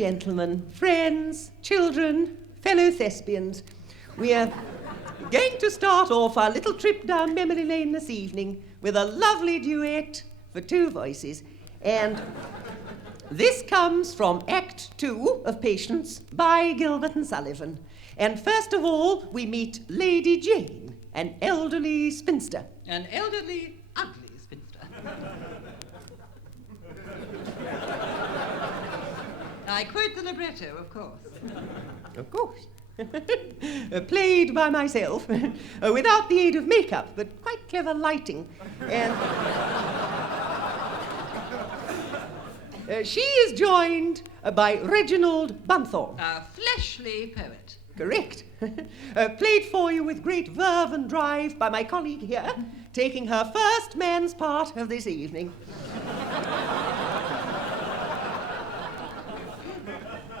gentlemen, friends, children, fellow thespians, we are going to start off our little trip down memory lane this evening with a lovely duet for two voices. And this comes from Act 2 of Patience by Gilbert and Sullivan. And first of all, we meet Lady Jane, an elderly spinster. An elderly, ugly spinster. I quote the libretto, of course. Of course. Played by myself, without the aid of makeup, but quite clever lighting. And she is joined by Reginald Bunthorne. A fleshly poet. Correct. Played for you with great verve and drive by my colleague here, taking her first man's part of this evening.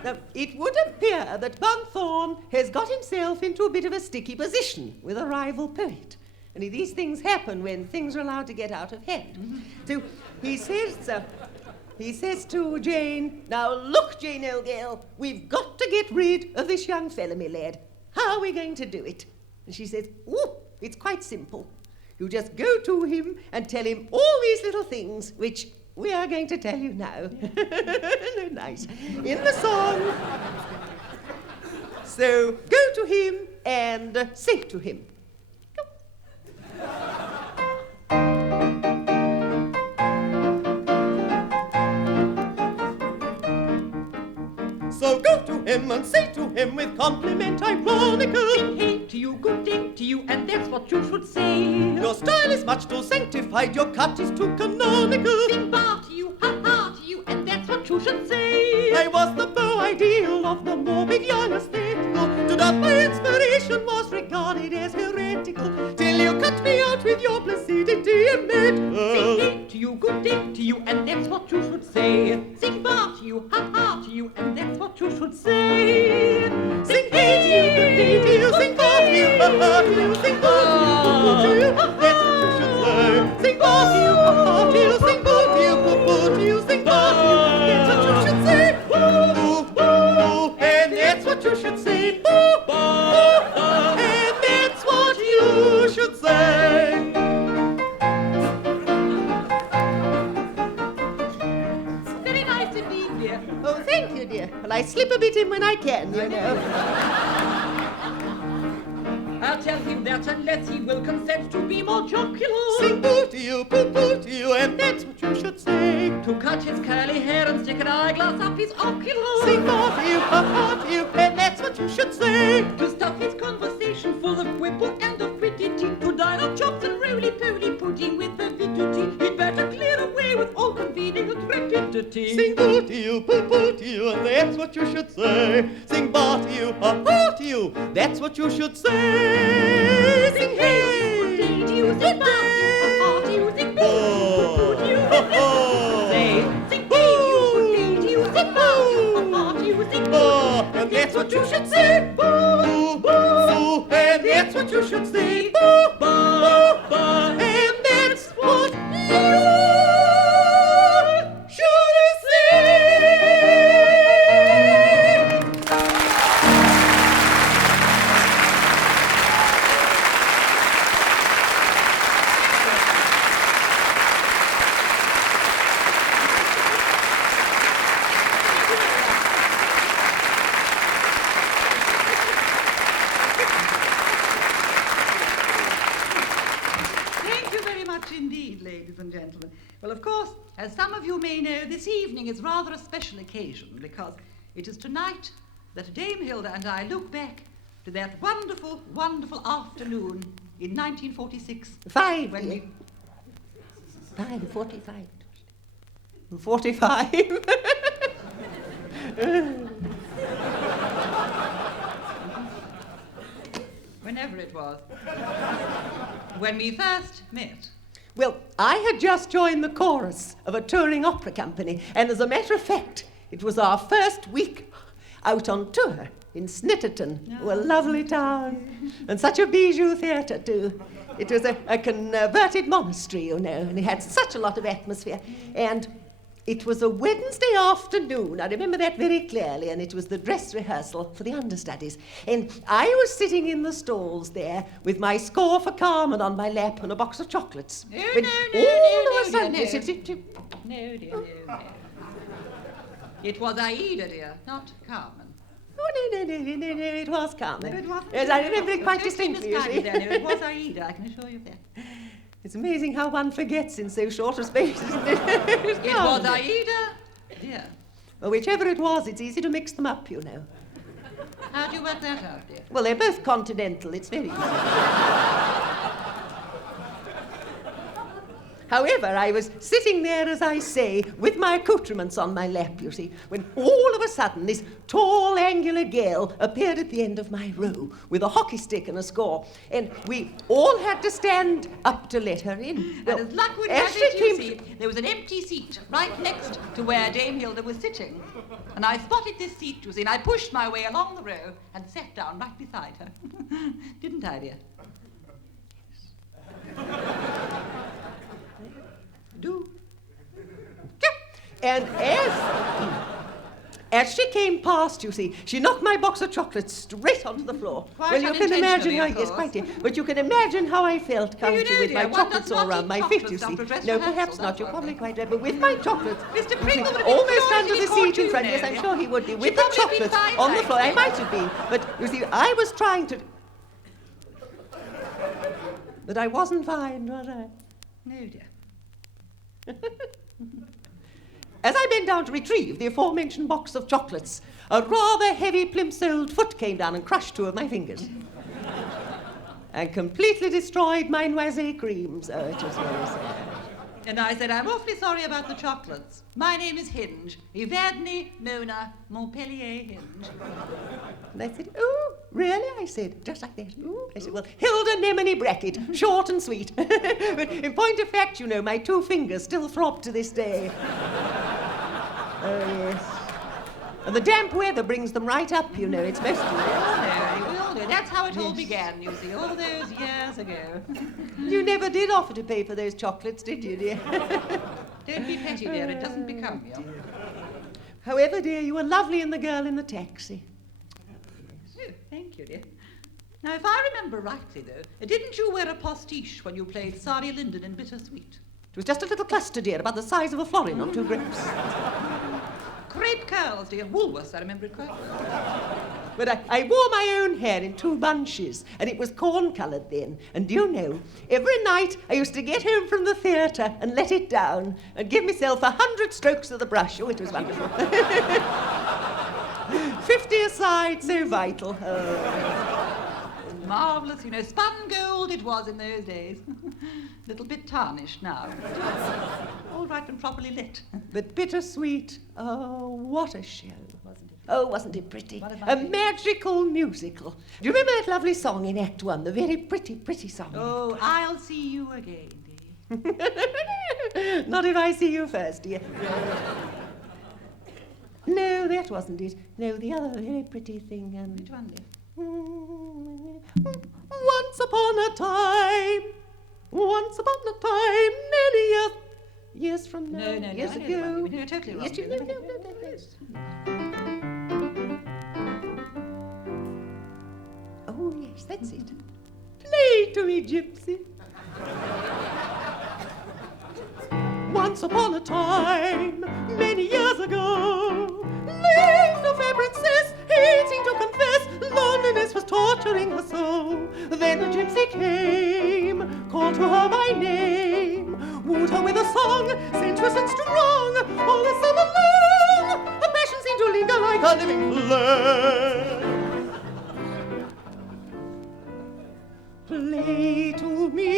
Now, it would appear that Bunthorne has got himself into a bit of a sticky position with a rival poet. And these things happen when things are allowed to get out of hand. Mm-hmm. So he says to Jane, "Now look, Jane, old girl, we've got to get rid of this young fella, my lad. How are we going to do it?" And she says, "Oh, it's quite simple. You just go to him and tell him all these little things which we are going to tell you now." Nice. In the song. So go to him and say to him. Go. So go to him and say to him with compliment ironical, "Sing hey to you, good day to you, and that's what you should say. Your style is much too sanctified, your cut is too canonical. Sing bar to you, ha ha to you, and that's what you should say. I was the beau ideal of the morbid young aesthetical. To that my inspiration was regarded as heretical, till you cut me out with your placidity and metal. Sing hey to you, good day to you, and that's what you should say. Sing bar to you, ha ha to you, and that's what you should say. Sing hey to you, good day to you, sing bar to you, ha ha to you, sing bar to you, that's what you should say. Sing bar to you, ha ha to you, sing bar to you, boo boo to you, sing bar to you, that's what you should say. Boo boo boo, and that's what you should say. Boo boo, and that's what you should say. Very nice indeed, dear. Oh, thank you, dear. Well, I slip a bit in when I can, you know. I'll tell him that unless he will consent to be more jocular. Sing boo to you, and that's what you should say. To cut his curly hair and stick an eyeglass up his ocular. Sing boo to you, and that's what you should say. To stuff his conversation full of quibble and of quiddity. To dine on chops and roly-poly pudding with avidity. He'd better clear away with all convenient rapidity. Sing boo to you, and that's what you should say. Sing boo to you, that's what you should say. Sing hey to you, sing boo to you, sing boo to you, say, sing hey to you, sing boo to you, sing boo, and that's what you should say. Boo boo, and that's what you should say. Boo boo, and that's what you should say. Well, of course, as some of you may know, this evening is rather a special occasion because it is tonight that Dame Hilda and I look back to that wonderful, wonderful afternoon in 1946. 45. 45. Whenever it was. When we first met. Well, I had just joined the chorus of a touring opera company, and as a matter of fact, it was our first week out on tour in Snitterton, a lovely town, and such a bijou theatre too. It was a converted monastery, you know, and it had such a lot of atmosphere. And It was a Wednesday afternoon, I remember that very clearly, and it was the dress rehearsal for the understudies. And I was sitting in the stalls there with my score for Carmen on my lap and a box of chocolates. No, When no, all of a sudden, no. No, No. It was Aida, dear, not Carmen. Oh, no, it was Carmen. No, it wasn't. Yes, I remember it You're quite totally distinctly, you misguided see. there. No, it was Aida, I can assure you of that. It's amazing how one forgets in so short a space, isn't it? It was Aida, dear. Well, whichever it was, it's easy to mix them up, you know. How do you work that out, dear? Well, they're both continental. It's very easy. However, I was sitting there, as I say, with my accoutrements on my lap, you see, when all of a sudden this tall, angular girl appeared at the end of my row with a hockey stick and a score, and we all had to stand up to let her in. And as luck would have it, you see, there was an empty seat right next to where Dame Hilda was sitting. And I spotted this seat, you see, and I pushed my way along the row and sat down right beside her. Didn't I, dear? Do. And as she came past, you see, she knocked my box of chocolates straight onto the floor. Quite well, you can imagine how, unintentionally, of yes, quite. course. But you can imagine how I felt, Well, can't you you, know, with dear, my one chocolates does all not around eat my chocolates feet, you see. after a dress No, rehearsal, perhaps not. that's You're all. probably quite right. But with my chocolates, Mr. you see, Pringle would have been almost furious under if the he caught seat in you front. now, Yes, I'm dear. sure he would be. She'd With the probably been chocolates fine, on the floor, I thanks. might have been. But you see, I was trying to. But I wasn't fine, was I? No, dear. As I bent down to retrieve the aforementioned box of chocolates, a rather heavy plimsolled foot came down and crushed two of my fingers. And completely destroyed my noisette creams. Oh, it was very sad. And I said, I'm awfully sorry about the chocolates. My name is Hinge. Yverdne Mona Montpellier Hinge. And I said, oh, really? I said, just like that. Ooh. I said, well, Hilda Nemone Brackett, short and sweet. But in point of fact, you know, my two fingers still throb to this day. Oh, yes. And the damp weather brings them right up, you know. It's most... We all know. That's how it all began, you see, all those years ago. You never did offer to pay for those chocolates, did you, dear? Don't be petty, dear. It doesn't become you. However, dear, you were lovely in The Girl in the Taxi. Oh, thank you, dear. Now, if I remember rightly, though, didn't you wear a postiche when you played Sari Linden in Bittersweet? It was just a little cluster, dear, about the size of a florin on two grapes. Crepe curls, dear. Woolworths, I remember it quite well. But I wore my own hair in two bunches, and it was corn-coloured then. And do you know, every night I used to get home from the theatre and let it down and give myself 100 strokes of the brush. Oh, it was wonderful. 50 a side, so vital. Oh. Marvellous, you know, spun gold it was in those days. Little bit tarnished now. All right and properly lit. But Bittersweet, oh, what a show, wasn't it? Oh, wasn't it pretty? One of my A favourites. magical musical. Do you remember that lovely song in Act One, the very pretty, pretty song? Oh, I'll see you again, dear. Not if I see you first, dear. No, that wasn't it. No, the other very pretty thing. Which one, dear? Once upon a time, many years from now, No, years I know the ago. one. You're totally wrong. Yes, you dear. no. Oh, yes, that's it. Play to me, gypsy. Once upon a time, many years ago, lived a fair princess, hating to confess, loneliness was torturing her so. Then a gypsy came, called to her by name, wooed her with a song, sensuous and strong. All the summer long, her passion seemed to linger like a living flame. Play to me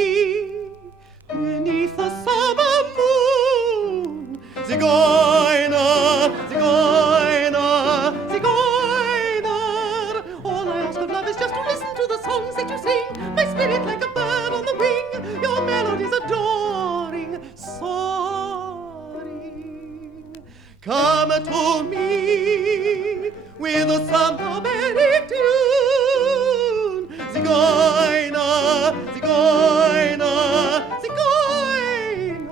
beneath the summer moon, Zigeuner, Zigeuner, Zigeuner. All I ask of love is just to listen to the songs that you sing. My spirit like a bird on the wing, your melodies adoring, soaring. Come to me with a summer merry tune, Zigeuner, Zigeuner, Zigeuner.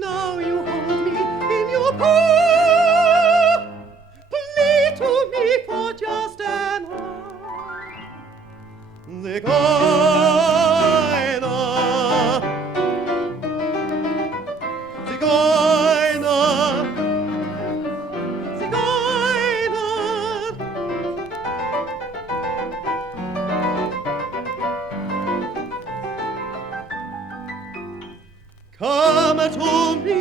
Now you Come to me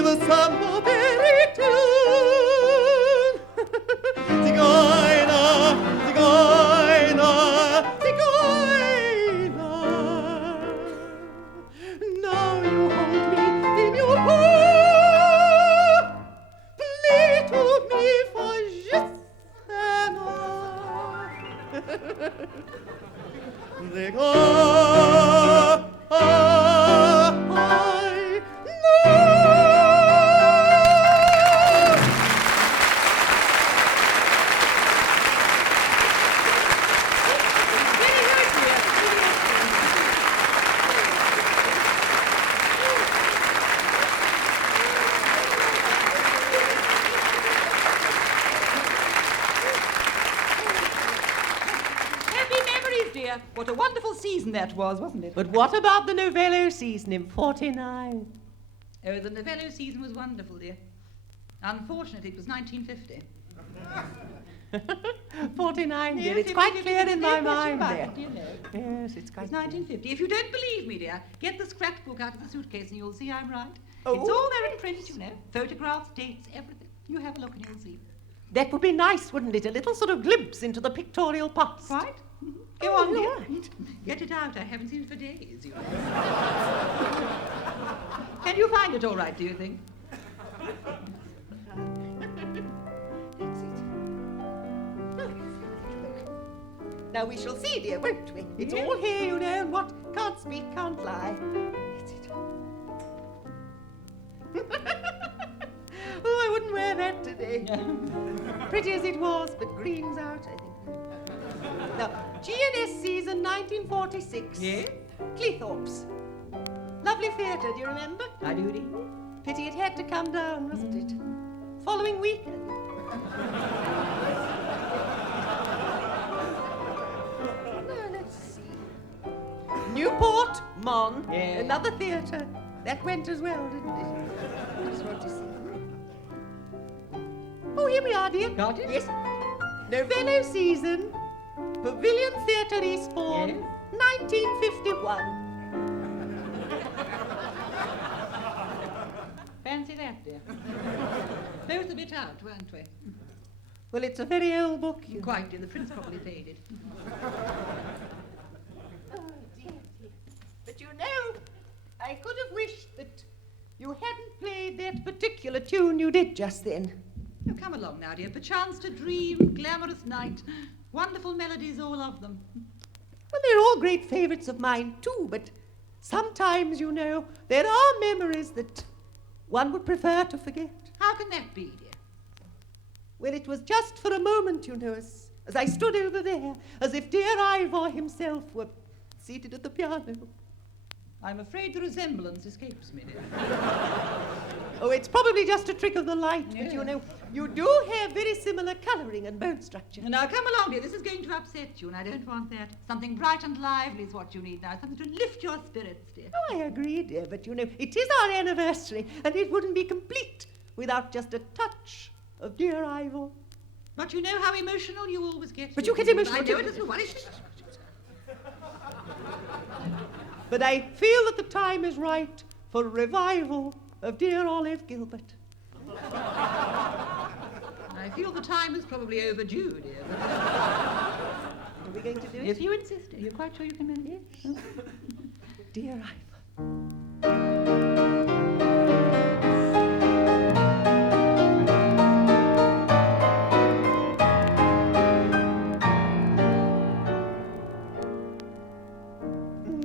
with some more merry tune. Zigeuner, Zigeuner, Zigeuner. Now you hold me in your paw. Play to me for just an hour. Zigeuner. What a wonderful season that was, wasn't it? But what about the Novello season in 49? Oh, the Novello season was wonderful, dear. Unfortunately, it was 1950. 49, dear. Yes, It's quite clear in my no mind, question dear. about it, you know. Yes, it's quite It's 1950. If you don't believe me, dear, get the scrapbook out of the suitcase and you'll see I'm right. Oh. It's all there in print, you know. Photographs, dates, everything. You have a look and you'll see. That would be nice, wouldn't it? A little sort of glimpse into the pictorial past. Right? Go Oh, on, dear. right. Get it out. I haven't seen it for days, you know. Can you find it all right, do you think? Now we shall see, dear, won't we? It's all here, you know, and what can't speak can't lie. That's it. Oh, I wouldn't wear that today. Pretty as it was, but green's out, I think. Now, G&S season 1946. Yes? Cleethorpes. Lovely theatre, do you remember? I do, dear. Pity it had to come down, wasn't it? Following week. Now, let's see. Newport, Mon. Yeah. Another theatre. That went as well, didn't it? I just want to see. Oh, here we are, dear. Got it? Yes. Novello season. Pavilion Theatre Eastbourne. Yes. 1951. Fancy that, dear. Both a bit out, weren't we? Well, it's a very old book, you know. Quite, dear. The print's probably faded. Oh, dear, dear. But you know, I could have wished that you hadn't played that particular tune you did just then. Oh, come along now, dear. Perchance to dream, glamorous night. Wonderful melodies, all of them. Well, they're all great favourites of mine, too, but sometimes, you know, there are memories that one would prefer to forget. How can that be, dear? Well, it was just for a moment, you know, as I stood over there, as if dear Ivor himself were seated at the piano. I'm afraid the resemblance escapes me, dear. Oh, it's probably just a trick of the light, but Yeah. you know, you do have very similar colouring and bone structure. Now, come along, dear. This is going to upset you, and I don't want that. Something bright and lively is what you need now. Something to lift your spirits, dear. Oh, I agree, dear, but you know, it is our anniversary, and it wouldn't be complete without just a touch of dear Ivor. But you know how emotional you always get. But you get emotional I know too. it doesn't worry. But I feel that the time is right for a revival of dear Olive Gilbert. I feel the time is probably overdue, dear. But Are we going to do it? if you insist, dear, you're quite sure you can manage? Yes. Dear Ivor.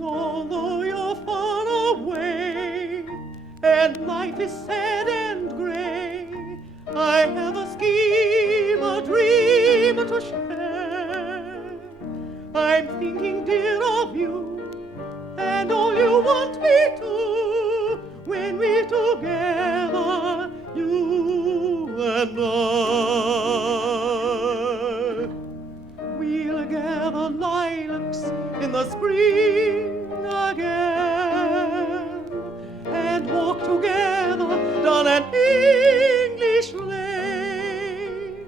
Although you're far away and life is sad and grey, I have a scheme, a dream to share. I'm thinking, dear, of you and all you want me to when we're together, you and I. We'll get the spring again, and walk together down an English lane,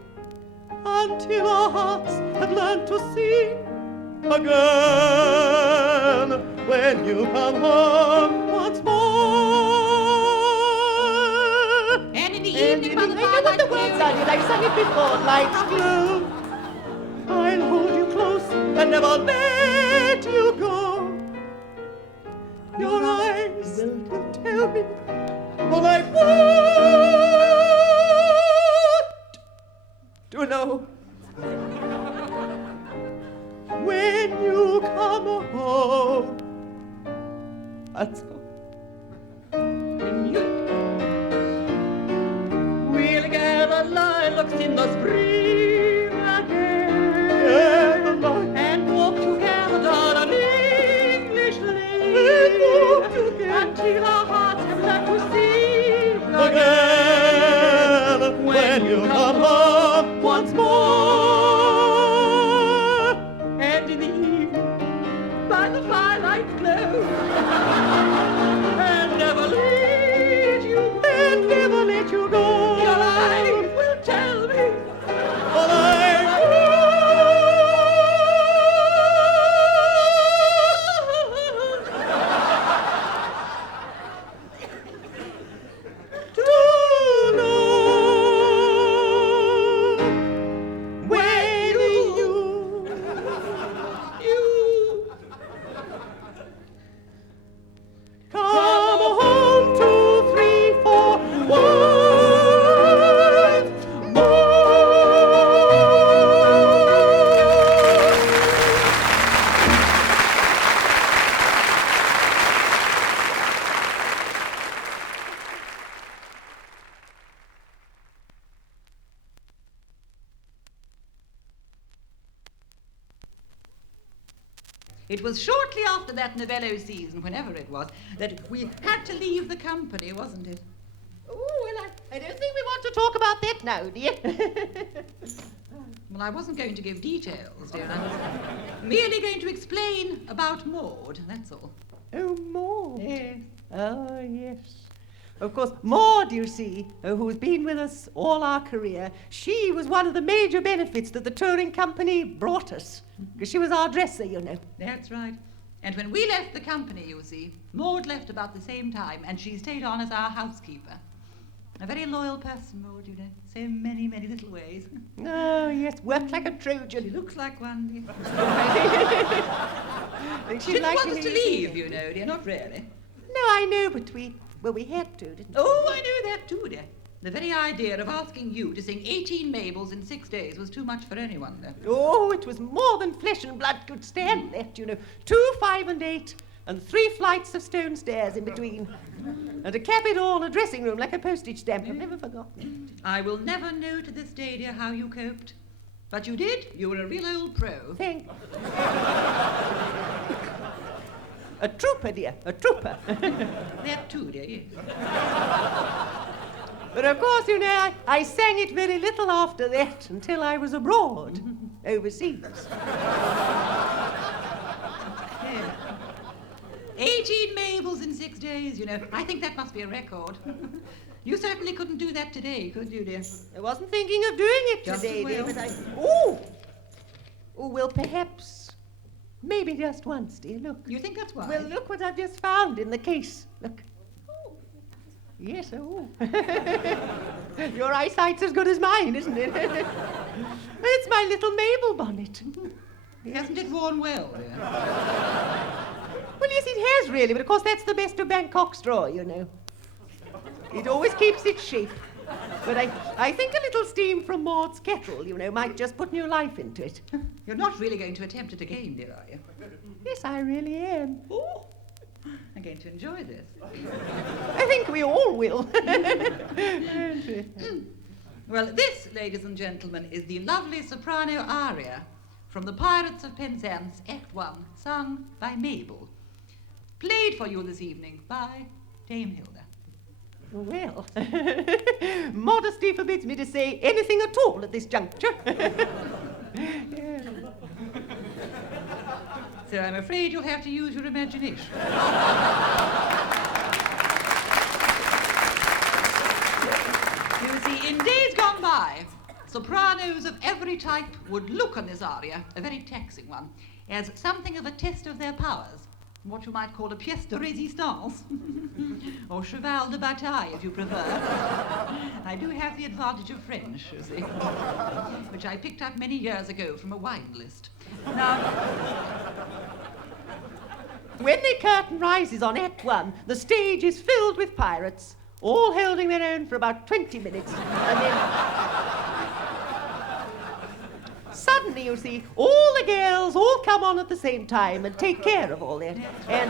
until our hearts have learned to sing again, when you come home once more. And in the evening, by the I know what the words are, dear. I've sung it before. Lights glow, I'll hold you close and never let you go. Your eyes will tell me all I want to know. When you come home, that's all. We'll gather lilacs in the spring again, and walk together down an English lane, until our hearts have learned to sing again, when you come home once more. And in the evening, by the firelight's glow, and never let you go. Your eyes will tell me all I to know. When you come home 2, 3, 4 once more. It was shortly after that Novello season, whenever it was, that we had to leave the company, wasn't it? Oh, well, I don't think we want to talk about that now, dear. Well, I wasn't going to give details, dear. I was merely going to explain about Maude, that's all. Oh, Maude. Yes. Oh, yes. Of course, Maude, you see, who's been with us all our career, she was one of the major benefits that the touring company brought us, because she was our dresser, you know. That's right. And when we left the company, you see, Maude left about the same time, and she stayed on as our housekeeper. A very loyal person, Maude, you know. So many, many little ways. Oh, yes, worked like a She Trojan. looks like one, dear. She She didn't want us to leave, you know, dear, not really. No, I know, but we had to, didn't we? Oh, I know that too, dear. The very idea of asking you to sing 18 Mabels in 6 days was too much for anyone, though. Oh, it was more than flesh and blood could stand that, you know. 2, 5, and 8, and 3 flights of stone stairs in between. And to cap it all, a dressing room like a postage stamp. I've never forgotten. I will never know to this day, dear, how you coped. But you did. You were a real old pro. Thank A trooper, dear, a trooper. That too, dear, yes. But of course, you know, I sang it very little after that until I was abroad, overseas. Yeah. 18 Mabels in 6 days, you know. I think that must be a record. You certainly couldn't do that today, could you, dear? I wasn't thinking of doing it Just today, as dear, well. but I... Oh, well, perhaps. Maybe just once, dear, look. You think that's why? Well, look what I've just found in the case. Look. Yes, oh. Your eyesight's as good as mine, isn't it? It's my little Mabel bonnet. Hasn't it worn well, dear? Well, yes, it has really, but of course that's the best of Bangkok straw, you know. It always keeps its shape. But I think a little steam from Maude's kettle, you know, might just put new life into it. You're not really going to attempt it again, dear, are you? Yes, I really am. Oh, I'm going to enjoy this. I think we all will. Well, this, ladies and gentlemen, is the lovely soprano aria from The Pirates of Penzance, Act 1, sung by Mabel. Played for you this evening by Dame Hilda. Well, modesty forbids me to say anything at all at this juncture. So I'm afraid you'll have to use your imagination. You see, in days gone by, sopranos of every type would look on this aria, a very taxing one, as something of a test of their powers, what you might call a pièce de résistance, or cheval de bataille, if you prefer. I do have the advantage of French, you see, which I picked up many years ago from a wine list. Now, When the curtain rises on Act 1, the stage is filled with pirates, all holding their own for about 20 minutes, and then suddenly, you see, all the girls all come on at the same time and take care of all that. And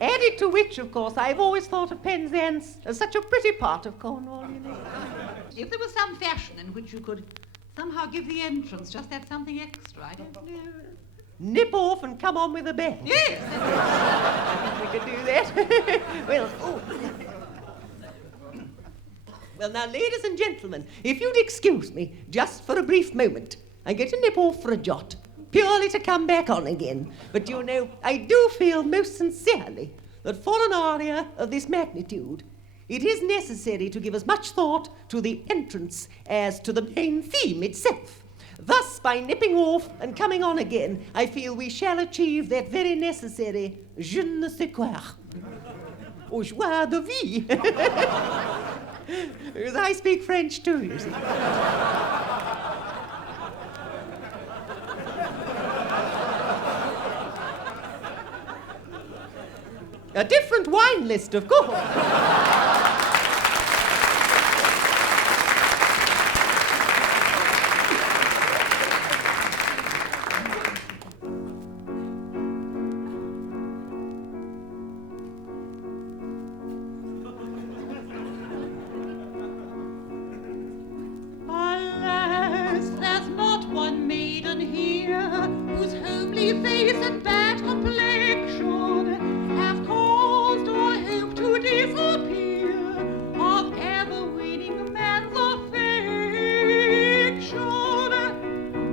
added to which, of course, I've always thought of Penzance as such a pretty part of Cornwall, you know. if there was some fashion in which you could somehow give the entrance just that something extra, I don't know. Nip off and come on with a bell. Yes! I think we could do that. Well, oh. Well, now, ladies and gentlemen, if you'd excuse me just for a brief moment, I get to nip off for a jot, purely to come back on again. But you know, I do feel most sincerely that for an aria of this magnitude, it is necessary to give as much thought to the entrance as to the main theme itself. Thus, by nipping off and coming on again, I feel we shall achieve that very necessary je ne sais quoi. Au joie de vie. Because I speak French too, you see. A different wine list, of course. Alas, there's not one maiden here whose homely face and bad complexion have caused or hope to disappear of ever winning man's affection.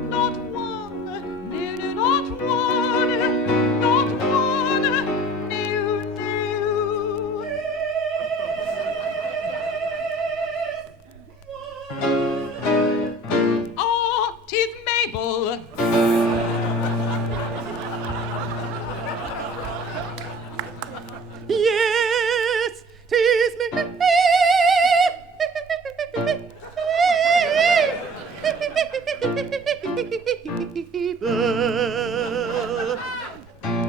Not one, no, no, not one, not one, no, no. Ah, 'tis Mabel. Yes, 'tis me.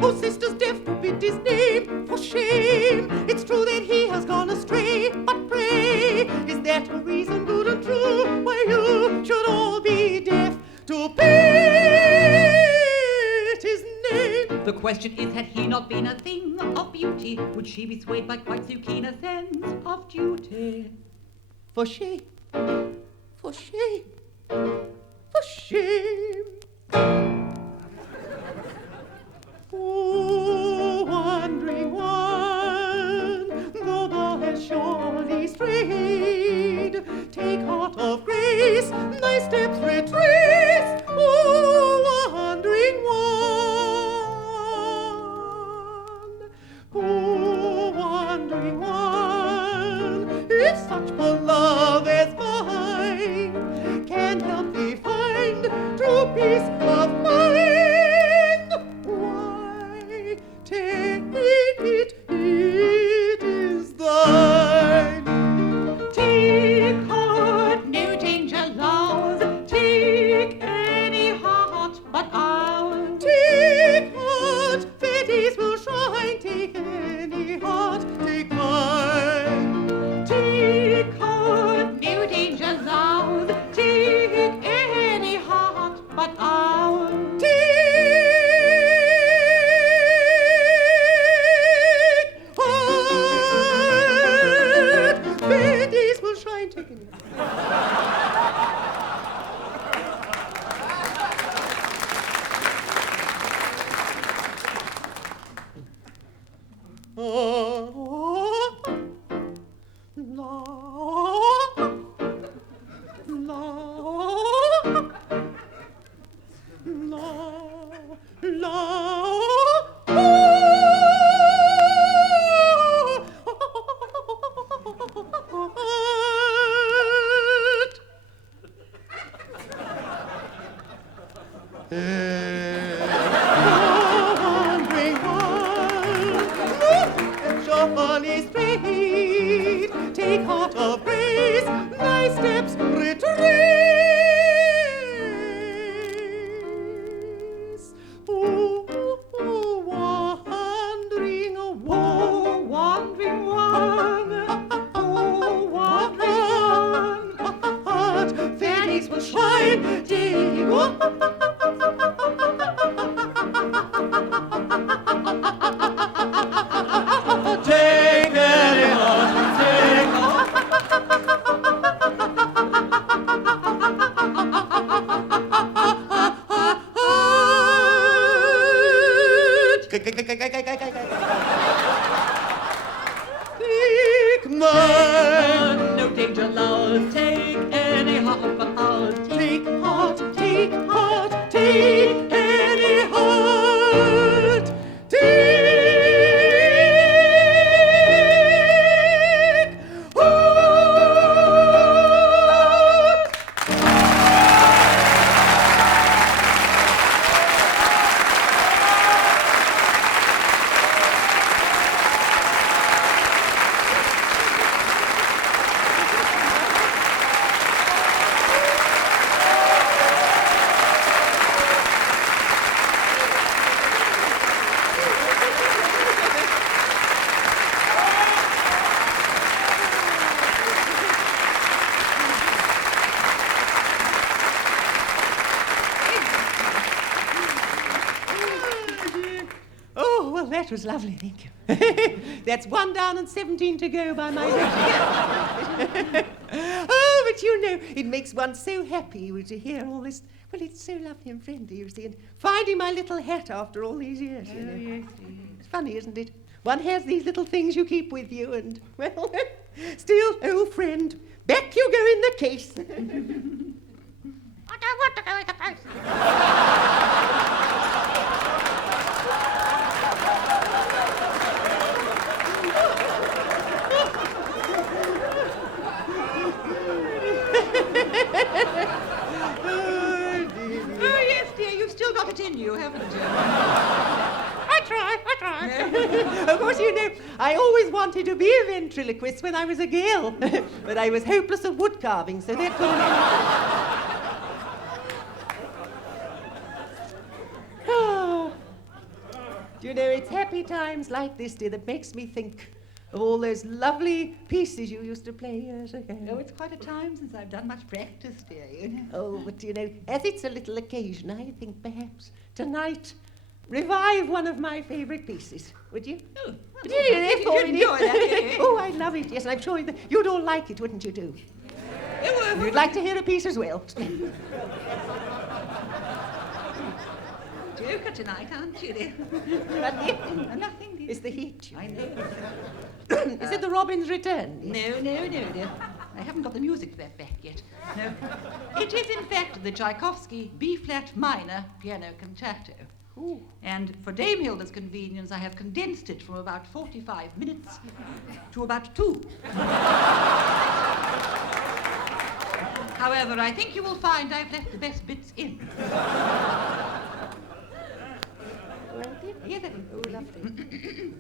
Oh, sister's deaf, forbid his name, for shame. It's true that he has gone astray, but pray, is that a reason good and true why you should all be deaf to pay his name? The question is, had he not been a thing of beauty, would she be swayed by quite so keen a sense of duty? For shame, for shame, for shame. Oh, wandering one, though thou hast surely strayed, take heart of grace, thy steps retrace. Oh, wandering one, oh, wandering one, if such love as mine can help thee find true peace of mind, why take it, it is thine. Take heart, no danger lours, take any heart but ours. Take heart, Betty's will shine, take any heart, take mine. Take heart, no danger lours, take any heart but ours. wandering one, shuffle is straight, take heart of grace, thy steps retrace. Oh, wandering one, wandering one, oh, wandering one, Phoenix will shine, Diego. Take any heart, take heart. Take mine. No danger, love. Take any heart but ours. Take heart, take heart, take any heart. Take heart. Oh, well, that was lovely, thank you. That's 1 down and 17 to go by my measure. Oh, but you know, it makes one so happy to hear all this. Well, it's so lovely and friendly, you see, and finding my little hat after all these years, you know. Yes. It's funny, isn't it? One has these little things you keep with you, and, well, still, old friend, back you go in the case. I don't want to go in the case. Oh, yes, dear, you've still got it in you, haven't you? I try. Of course, you know, I always wanted to be a ventriloquist when I was a girl, but I was hopeless at wood carving, so that couldn't Oh. Do you know, it's happy times like this, dear, that makes me think of all those lovely pieces you used to play years ago. Oh, it's quite a time since I've done much practice, dear, you know. Oh, but you know, as it's a little occasion, I think perhaps tonight revive one of my favourite pieces, would you? Oh, Would you enjoy that, eh? Oh, I love it, yes, and I'm sure that you'd all like it, wouldn't you, too? You'd like to hear a piece as well. Joker tonight, aren't you, dear? Nothing, dear. It's the heat. I know. Is it the Robin's Return? No, dear. I haven't got the music for that back yet. No. It is, in fact, the Tchaikovsky B-flat minor piano concerto. Ooh. And for Dame Hilda's convenience, I have condensed it from about 45 minutes to about 2. However, I think you will find I've left the best bits in. Hear that? Oh, lovely.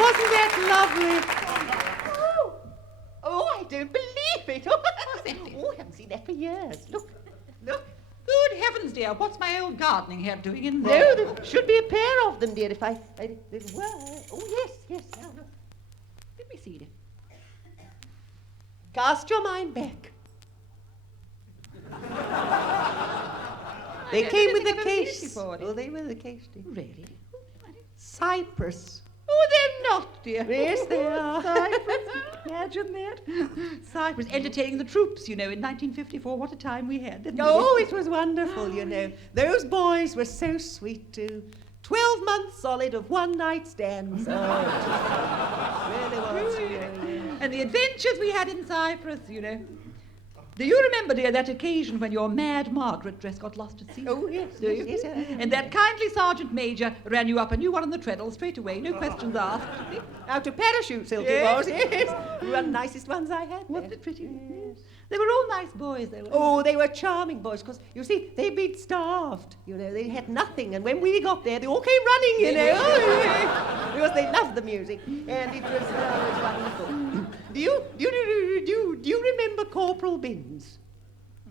Wasn't that lovely? Oh, I don't believe it. Oh, I haven't seen that for years. Look. Good heavens, dear, what's my old gardening hat doing in there? No, there should be a pair of them, dear, if there were. Oh, yes. Now, look. Let me see, dear. Cast your mind back. They came with the case. Oh, they were the case, dear. Really? Cyprus. Oh, they're not, dear. Yes, they are. Cyprus. Imagine that. Cyprus entertaining the troops, in 1954. What a time we had, didn't we? Oh, it was wonderful, Those boys were so sweet, too. 12 months solid of one-night stands. Oh, it really was, And the adventures we had in Cyprus, Do you remember, dear, that occasion when your Mad Margaret dress got lost at sea? Oh, yes. Do you? Yes, And that kindly Sergeant Major ran you up a new one on the treadle straight away, no questions asked. Out of parachute, Silky Yes. was, yes. You were the nicest ones I had. Wasn't there. it pretty? Yes. They were all nice boys, they were. Oh, they were charming boys, because, you see, they'd been starved. They had nothing, and when we got there, they all came running, because they loved the music, and it was wonderful. Do you remember Corporal Binns?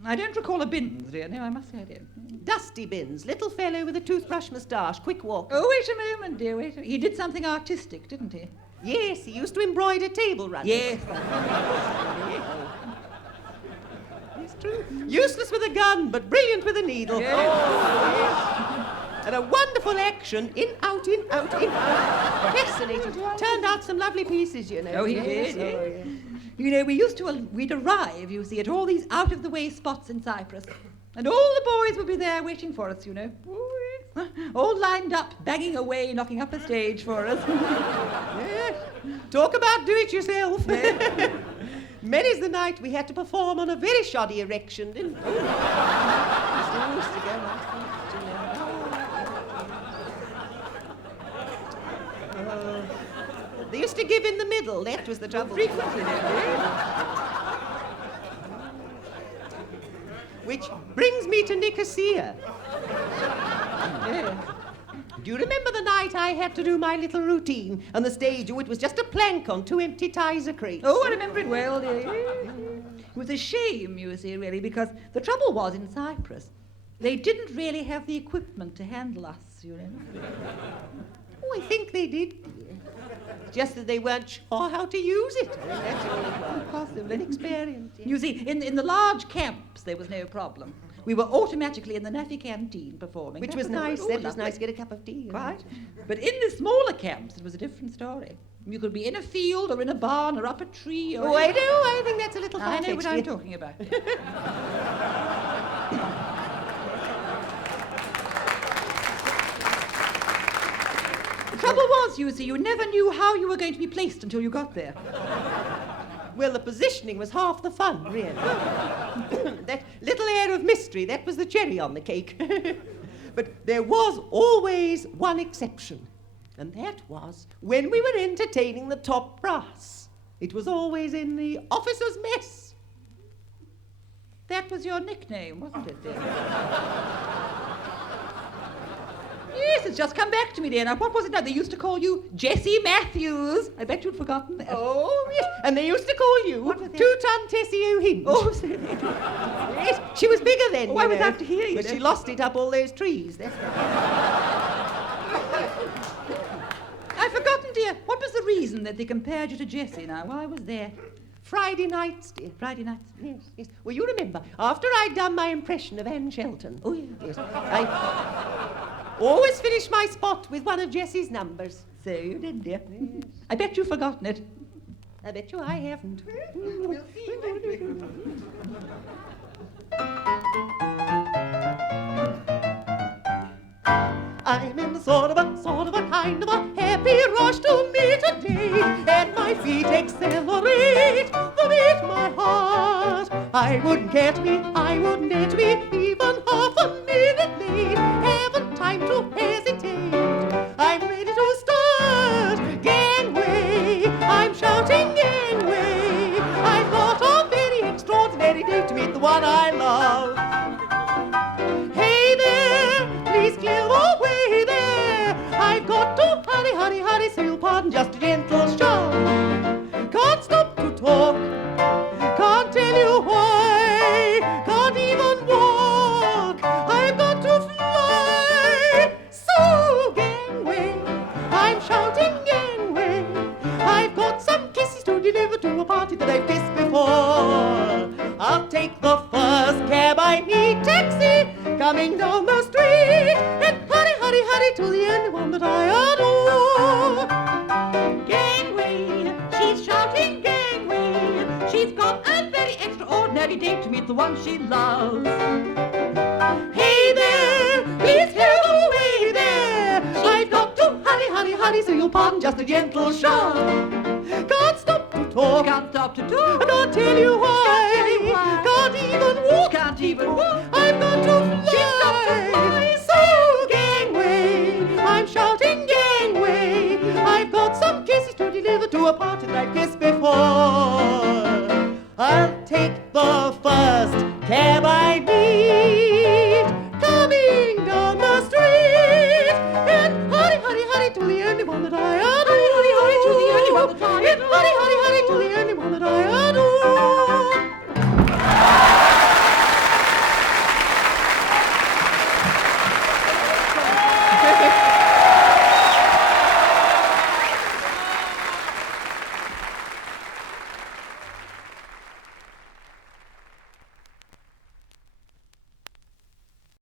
I don't recall a Binns, dear. No, I must say I don't. Dusty Binns, little fellow with a toothbrush moustache, quick walk. Oh, wait a moment, dear, wait. He did something artistic, didn't he? Yes, he used to embroider table runners. Yes. It's true. Useless with a gun, but brilliant with a needle. Yes. Oh, yes. And a wonderful action, in, out, in, out, in, out. Fascinating. Turned out some lovely pieces, Oh, he did, Oh, yes. yes. We'd arrive, you see, at all these out-of-the-way spots in Cyprus. And all the boys would be there waiting for us, Oh, yes. All lined up, banging away, knocking up a stage for us. Yes. Talk about do-it-yourself. Many's the night we had to perform on a very shoddy erection, didn't we? Used to go like that, They used to give in the middle, that was the trouble. Frequently, Which brings me to Nicosia. Do you remember the night I had to do my little routine on the stage? Oh, it was just a plank on 2 empty Tizer crates. Oh, I remember it well, dear. It was a shame, you see, really, because the trouble was in Cyprus, they didn't really have the equipment to handle us, Oh, I think they did. Just that they weren't sure how to use it. That's all it was. Possibly. Inexperienced. Yes. You see, in the large camps, there was no problem. We were automatically in the Naffy canteen performing. Which That was nice. oh, That was lovely. nice. Get a cup of tea. Quite. But in the smaller camps, it was a different story. You could be in a field or in a barn or up a tree. Or Oh, I do. I think that's a little I know far-fetched. what I'm talking about. The trouble was, you see, you never knew how you were going to be placed until you got there. Well, the positioning was half the fun, really. That little air of mystery, that was the cherry on the cake. But there was always one exception, and that was when we were entertaining the top brass. It was always in the officers' mess. That was your nickname, wasn't it, dear? Yes, it's just come back to me, dear. Now, what was it now? They used to call you Jessie Matthews. I bet you'd forgotten that. Oh, yes. And they used to call you What was that? 2-ton Tessie O'Hinge. Oh, Yes, she was bigger then, Oh, I was out to hear you But then. she lost it up all those trees. That's I've forgotten, dear. What was the reason that they compared you to Jessie now? Well, I was there. Friday nights, dear. Friday nights. Yes, yes. Well, you remember, after I'd done my impression of Anne Shelton. Oh, yeah. Yes. I always finished my spot with one of Jessie's numbers. So you did, dear. I bet you've forgotten it. I bet you I haven't. We'll see, won't we? I'm in the sort of a kind of a happy rush to meet a date, and my feet accelerate the beat my heart. I wouldn't care to be even half a minute late. Haven't time to hesitate. I'm ready to start. Gangway, I'm shouting Gangway. I've got a very extraordinary date to meet the one I love. Hey there, please clear away there. I've got to hurry, hurry, hurry, so you'll pardon just a gentle shove. Can't stop to talk, can't tell you why, can't even walk, I've got to fly. So gangway, I'm shouting gangway, I've got some kisses to deliver to a party that I've kissed before. I'll take the first cab I need, taxi, coming down the street, and hurry, hurry, hurry to the only one that I adore. Gangway, she's shouting gangway. She's got a very extraordinary date to meet the one she loves. Hey there, please clear the way there. I've got to hurry, hurry, hurry, so you'll pardon just a gentle shove. Can't stop to talk, Can't stop to talk, and I'll tell you why. Can't even walk, can't even walk. I've got to fly. She's got to fly. So gangway, I'm shouting gangway. I've got some kisses to deliver to a party that I've kissed before. I'll take the first cab I meet, coming down the street, and hurry, hurry, hurry to the only one that I adore. Hurry, hurry, hurry to the only one that I And hurry,